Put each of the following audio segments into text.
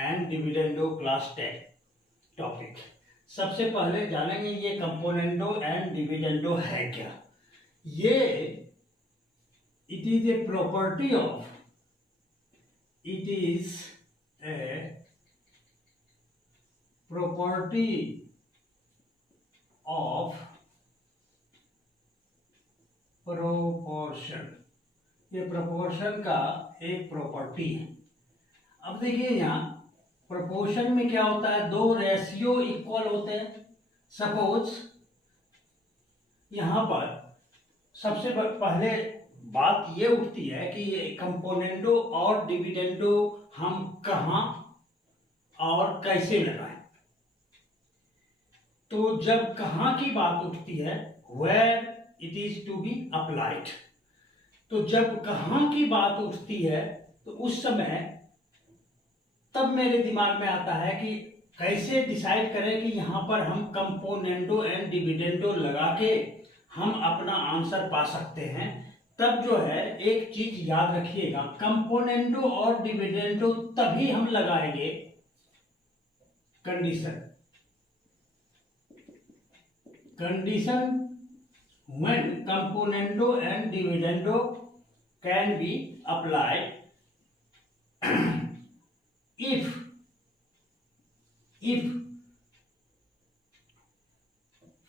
And dividendo class 10 topic. सबसे पहले जानेंगे ये कंपोनेंडो एंड डिविडेंडो है क्या। ये it is a property of proportion. ये प्रोपोर्शन का एक प्रॉपर्टी है। अब देखिए यहाँ प्रोपोर्शन में क्या होता है, दो रेशियो इक्वल होते हैं। सपोज यहां पर सबसे पहले बात ये उठती है कि ये कंपोनेंडो और डिविडेंडो हम कहां और कैसे लगाएं। तो जब कहां की बात उठती है, where it is to be applied. तो जब कहां की बात उठती है तो उस समय तब मेरे दिमाग में आता है कि कैसे डिसाइड करें कि यहां पर हम कंपोनेंडो एंड डिविडेंडो लगा के हम अपना आंसर पा सकते हैं। तब जो है एक चीज याद रखिएगा, कंपोनेंडो और डिविडेंडो तभी हम लगाएंगे condition when componendo and dividendo can be applied if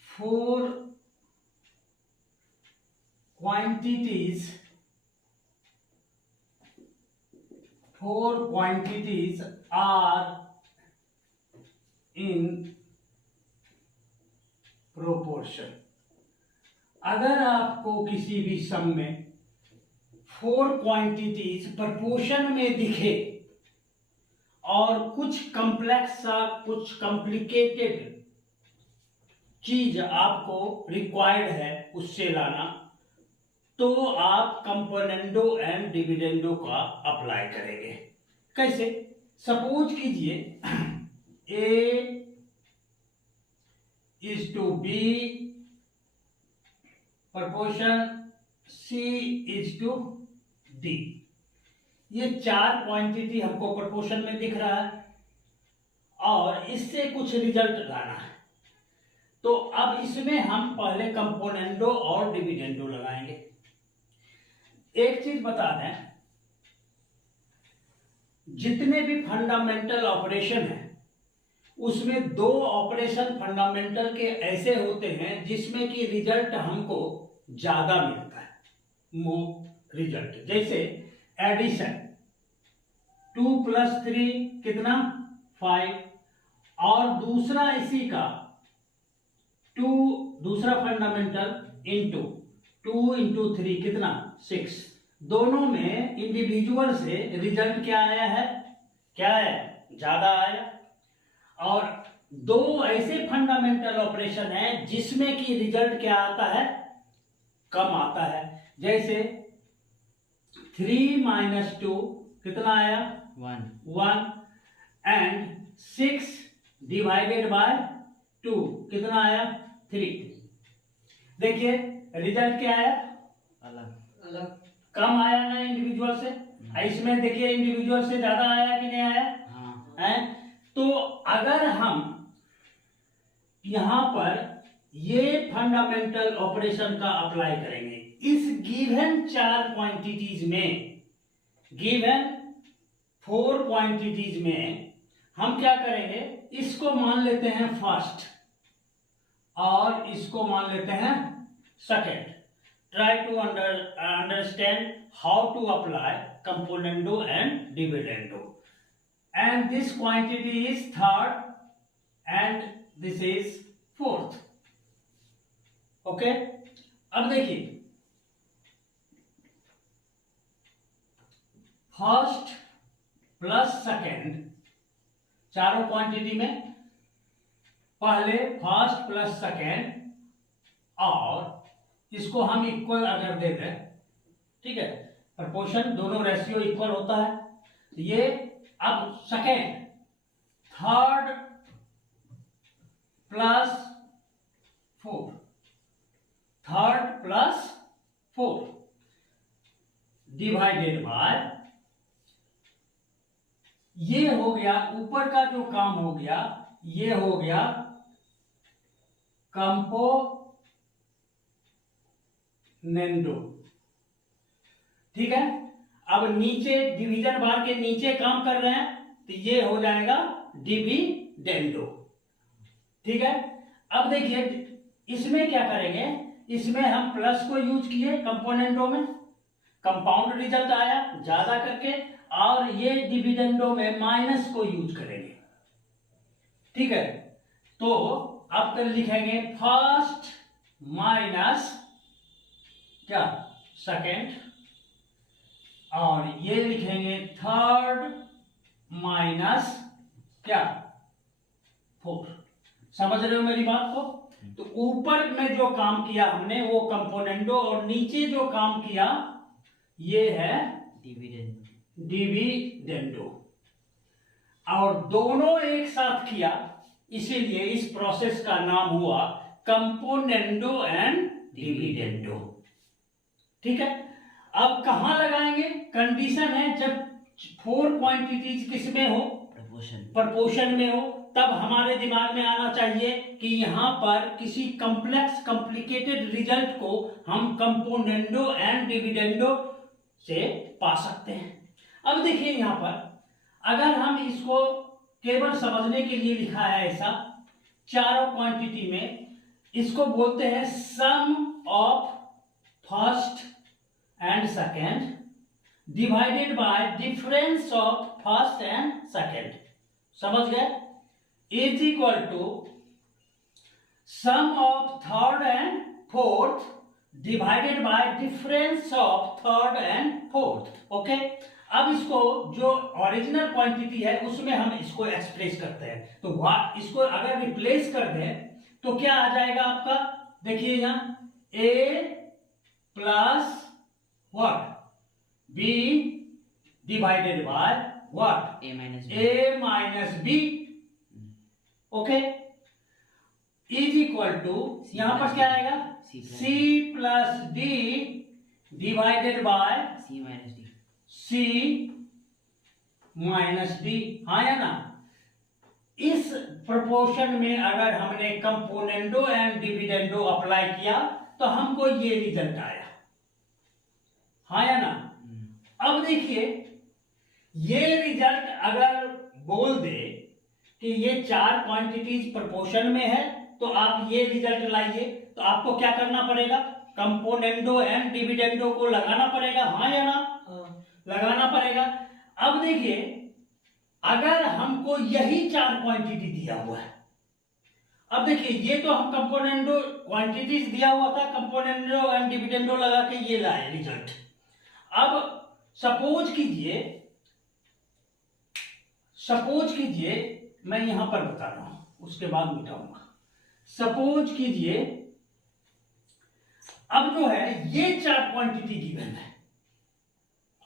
four quantities are in proportion। अगर आपको किसी भी सम में 4 क्वांटिटीज प्रोपोर्शन में दिखे और कुछ कॉम्प्लेक्स सा, कुछ कॉम्प्लिकेटेड चीज आपको रिक्वायर्ड है उससे लाना, तो आप कंपोनेंडो एंड डिविडेंडो का अप्लाई करेंगे। कैसे? सपोज कीजिए A is to B proportion C is to D। ये 4 क्वांटिटी हमको प्रोपोर्शन में दिख रहा है और इससे कुछ रिजल्ट लाना है। तो अब इसमें हम पहले कंपोनेंडो और डिविडेंडो लगाएंगे। एक चीज बता दें, जितने भी फंडामेंटल ऑपरेशन है उसमें 2 ऑपरेशन फंडामेंटल के ऐसे होते हैं जिसमें कि रिजल्ट हमको ज्यादा मिलता है, मोर रिजल्ट। जैसे एडिशन 2 + 3 कितना 5, और दूसरा इसी का 2 दूसरा फंडामेंटल इंटू 2 × 3 कितना 6। दोनों में इंडिविजुअल से रिजल्ट क्या आया है, क्या है, ज्यादा आया। और 2 ऐसे फंडामेंटल ऑपरेशन है जिसमें कि रिजल्ट क्या आता है, कम आता है। जैसे 3 - 2 कितना आया 1 एंड 6 ÷ 2 कितना आया 3। देखिए रिजल्ट क्या आया, अलग कम आया ना इंडिविजुअल से। इसमें देखिए इंडिविजुअल से ज्यादा आया कि नहीं आया, है। तो अगर हम यहां पर ये फंडामेंटल ऑपरेशन का अप्लाई करेंगे इस गिवन 4 क्वांटिटीज में, गिवन 4 क्वांटिटीज में, हम क्या करेंगे, इसको मान लेते हैं फर्स्ट और इसको मान लेते हैं second. Try to understand how to apply componendo and dividendo. And this quantity is third and this is fourth। okay? अब देखिए फर्स्ट प्लस सेकेंड, चारों क्वांटिटी में पहले फर्स्ट प्लस सेकेंड, और इसको हम इक्वल अगर दे दें, ठीक है, प्रोपोर्शन दोनों रेशियो इक्वल होता है। ये अब second third plus 4, third plus 4 divided by ये हो गया ऊपर का जो काम हो गया, ये हो गया कंपोनेंडो, ठीक है। अब नीचे डिवीजन बार के नीचे काम कर रहे हैं तो ये हो जाएगा डिविडेंडो, ठीक है। अब देखिए इसमें क्या करेंगे, इसमें हम प्लस को यूज किए कंपोनेंडो में, कंपाउंड रिजल्ट आया ज्यादा करके, और ये डिविडेंडो में माइनस को यूज करेंगे, ठीक है। तो अब कर लिखेंगे फर्स्ट माइनस क्या सेकेंड, और ये लिखेंगे थर्ड माइनस क्या फोर्थ। समझ रहे हो मेरी बात को? तो ऊपर में जो काम किया हमने वो कंपोनेंडो, और नीचे जो काम किया ये है डिविडेंडो, और दोनों एक साथ किया, इसीलिए इस प्रोसेस का नाम हुआ कंपोनेंडो एंड डिविडेंडो, ठीक है। अब कहां लगाएंगे, कंडीशन है जब 4 क्वांटिटीज किस में हो, प्रपोर्शन में हो, तब हमारे दिमाग में आना चाहिए कि यहां पर किसी कॉम्प्लेक्स कॉम्प्लिकेटेड रिजल्ट को हम कंपोनेंडो एंड डिविडेंडो से पा सकते हैं। अब देखिए यहां पर अगर हम इसको केवल समझने के लिए लिखा है ऐसा, चारों क्वांटिटी में, इसको बोलते हैं sum of first and second divided by difference of first and second, समझ गए, is equal to sum of third and fourth divided by difference of third and fourth, okay. अब इसको जो ओरिजिनल क्वांटिटी है उसमें हम इसको एक्सप्रेस करते हैं, तो इसको अगर रिप्लेस कर दें तो क्या आ जाएगा आपका, देखिए यहां a plus what b divided by what a minus b, okay, is equal to यहां पर क्या आएगा c plus d divided by c minus d, हाँ या ना। इस प्रोपोर्शन में अगर हमने कंपोनेंडो एंड डिविडेंडो अप्लाई किया तो हमको ये रिजल्ट आया, हाँ या ना। अब देखिए ये रिजल्ट अगर बोल दे कि ये 4 क्वांटिटीज प्रोपोर्शन में है तो आप ये रिजल्ट लाइए, तो आपको क्या करना पड़ेगा, कंपोनेंडो एंड डिविडेंडो को लगाना पड़ेगा, हाँ या ना, लगाना पड़ेगा। अब देखिए अगर हमको यही 4 क्वांटिटी दिया हुआ है, अब देखिए ये तो हम कंपोनेंडो क्वांटिटीज दिया हुआ था, कंपोनेंडो एंड डिविडेंडो लगा के ये लाए रिजल्ट। अब सपोज कीजिए मैं यहां पर बता रहा हूं उसके बाद मिटाऊंगा। सपोज कीजिए अब जो है ये 4 क्वांटिटी गिवन है,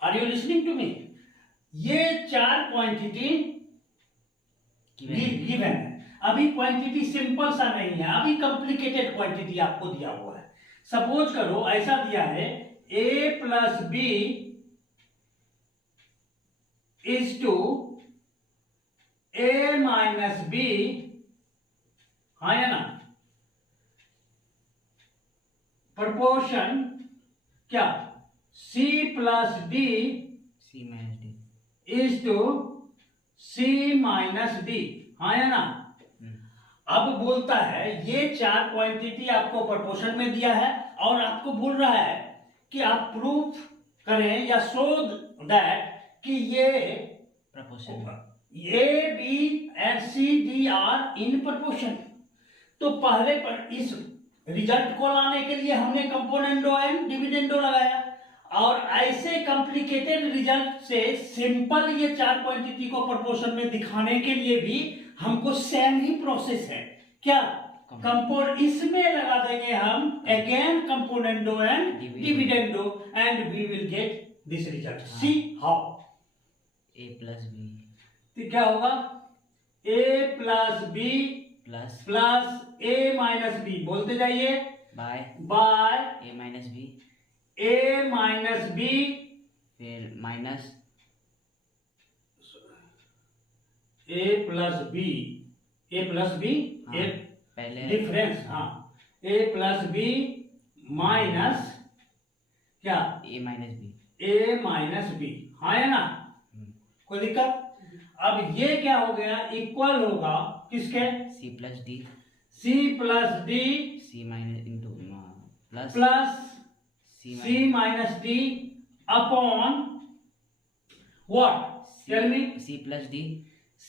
are you listening to me, ये 4 क्वांटिटी गिवन है। अभी क्वांटिटी सिंपल सा नहीं है, अभी कॉम्प्लिकेटेड क्वांटिटी आपको दिया हुआ है। सपोज करो ऐसा दिया है a plus B is to a minus B, हाँ या ना, प्रोपोर्शन क्या c plus d is to c minus d, हाँ या ना। अब बोलता है ये 4 क्वांटिटी आपको प्रोपोर्शन में दिया है और आपको बोल रहा है कि आप प्रूफ करें या शो दैट कि ये proportion A B and C D are in proportion. तो पहले पर इस रिजल्ट को लाने के लिए हमने कंपोनेंडो एंड डिविडेंडो लगाया, और ऐसे कॉम्प्लिकेटेड रिजल्ट से सिंपल ये 4 क्वांटिटी को प्रोपोर्शन में दिखाने के लिए भी हमको सेम ही प्रोसेस है, क्या इसमें लगा देंगे हम again componendo and dividendo and we will get this result. See how a plus B, तो क्या होगा a plus B plus a minus B, बोलते जाइए बाय a माइनस बी फिर माइनस ए प्लस बी हाँ, ए पहले difference, हाँ, ए plus B minus क्या, ए माइनस बी। ए माइनस बी, हाँ है ना, कोई दिक्कत। अब ये क्या हो गया, इक्वल होगा किसके, C plus D, C plus D C minus into plus plus C C minus D upon what, tell me, C plus D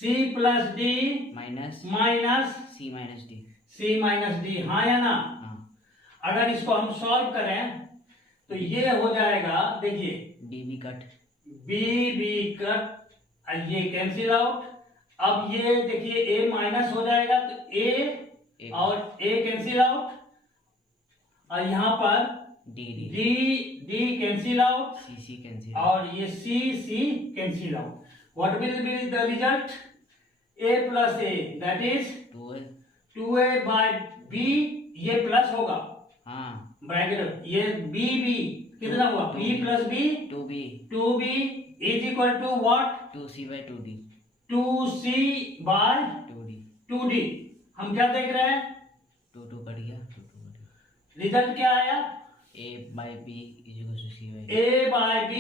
C plus D minus minus C minus D. C minus D, हाँ या ना। हाँ, अगर इसको हम solve करें तो ये हो जाएगा, देखिए D B cut, B cut, ये कैंसिल आउट। अब ये देखिए ए माइनस हो जाएगा तो ए और ए कैंसिल आउट, और यहाँ पर D D D cancel out, C C cancel, और ये C cancel out. What will be the result, A plus A that is 2a by B, ये प्लस होगा, हाँ, ब्रैकेट, ये बी कितना हुआ, B plus B, 2b is equal to what, 2c by 2d, 2c by 2d, 2d। हम क्या देख रहे हैं, 2 2 कट गया, 2 2 कट गया। रिजल्ट क्या आया, a by b is equal to c by a by b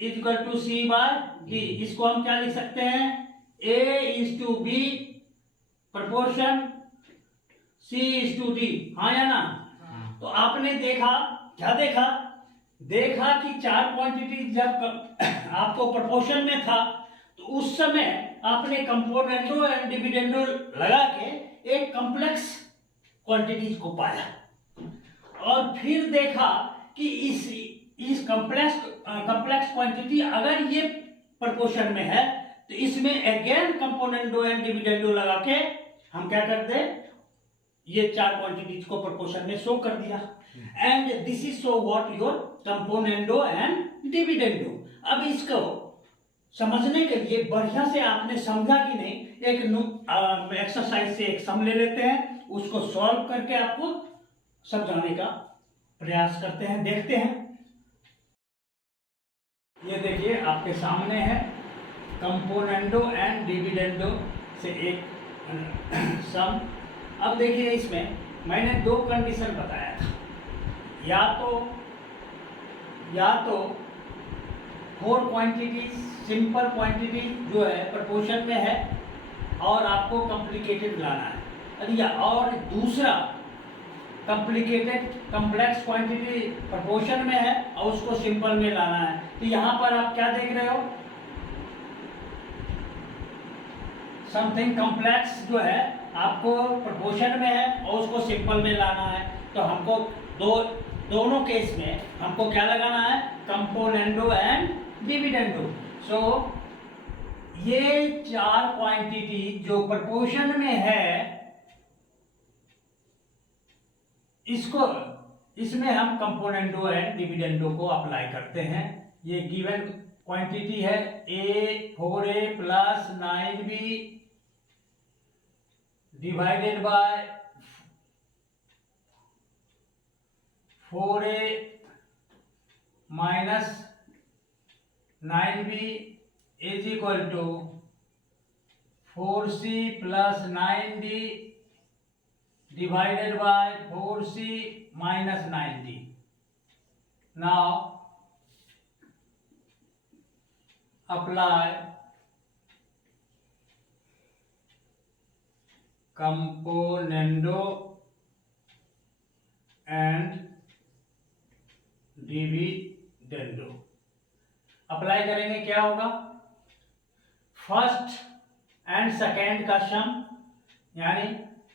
is equal to c by d। इसको हम क्या लिख सकते हैं, a is to b proportion c is to d, हाँ या ना। हाँ, तो आपने देखा, क्या देखा कि चार क्वांटिटी जब आपको प्रोपोर्शन में था तो उस समय आपने कंपोनेंटो एंड डिविडेंडो लगा के एक कॉम्प्लेक्स क्वांटिटीज को पाया, और फिर देखा कि इस कॉम्प्लेक्स क्वांटिटी अगर ये प्रोपोर्शन में है तो इसमें अगेन कंपोनेंटो एंड डिविडेंडो लगा के हम क्या करते हैं, ये चार क्वांटिटीज को प्रोपोर्शन में शो कर दिया, and this is show what your componendo and dividendo. अब इसको समझने के लिए बढ़िया से आपने समझा कि नहीं, एक एक्सरसाइज से एक सम ले लेते हैं, उसको सॉल्व करके आपको समझाने का प्रयास करते हैं, देखते हैं। ये देखिए आपके सामने है कंपोनेंडो एंड डिविडेंडो से एक सम। अब देखिए इसमें मैंने दो कंडीशन बताया था, या तो 4 क्वांटिटी सिंपल क्वांटिटी जो है प्रोपोर्शन में है और आपको कॉम्प्लिकेटेड लाना है, या और दूसरा कॉम्प्लिकेटेड कॉम्प्लेक्स क्वांटिटी प्रोपोर्शन में है और उसको सिंपल में लाना है। तो यहाँ पर आप क्या देख रहे हो, समथिंग कॉम्प्लेक्स जो है आपको प्रोपोर्शन में है और उसको सिंपल में लाना है। तो हमको दोनों केस में हमको क्या लगाना है, कंपोनेंडो एंड डिविडेंडो। सो ये चार क्वांटिटी जो प्रोपोर्शन में है इसमें हम कंपोनेंडो एंड डिविडेंडो को अप्लाई करते हैं। ये गिवन क्वांटिटी है A4A plus 9B divided by 4A minus 9B is equal to 4C plus 9D divided by 4C minus 9D. Now apply componendo and dividendo. Apply करेंगे क्या होगा, first and second का sum, यानी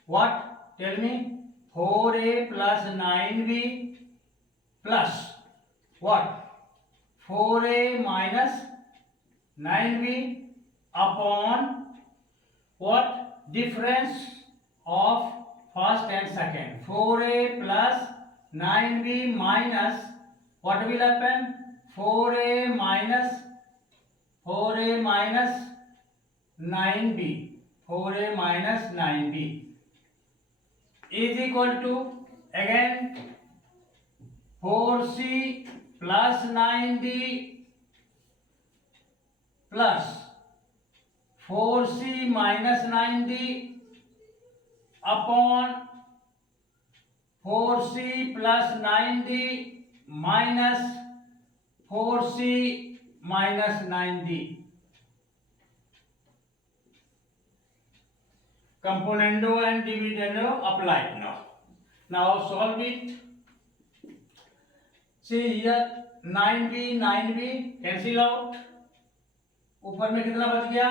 what, tell me, 4A plus 9B plus what 4A minus 9B upon what difference of first and second, 4A plus 9B minus what will happen, 4A minus 9B, 4A minus 9B is equal to again 4C plus 9D plus 4c minus 9d upon 4c plus 9d minus 4c minus 9d. Componendo and dividendo applied now. Now solve it. See here 9b cancel out. ऊपर में कितना बच गया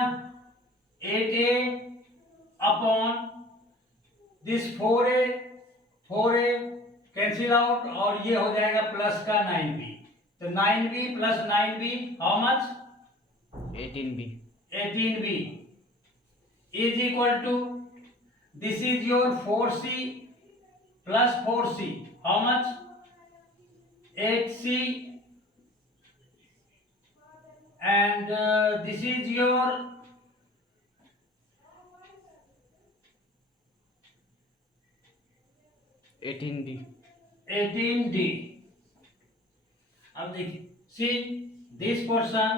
8a upon this 4a cancel out और ये हो जाएगा plus का 9b. तो 9b plus 9b how much 18b 18b is equal to this is your 4c plus 4c how much 8c and this is your 18d. अब देखिए see this portion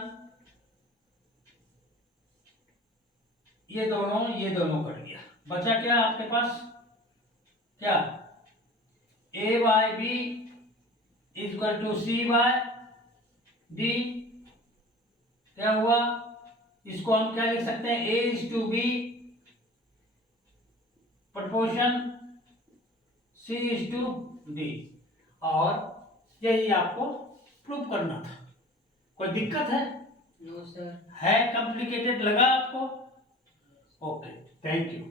ये दोनों कट गया. बचा क्या आपके पास क्या a by b is equal to c by d. क्या हुआ इसको हम क्या लिख सकते हैं a is to b proportion c is to d. और यही आपको प्रूव करना था. कोई दिक्कत है नो सर है कॉम्प्लिकेटेड लगा आपको? Okay thank you.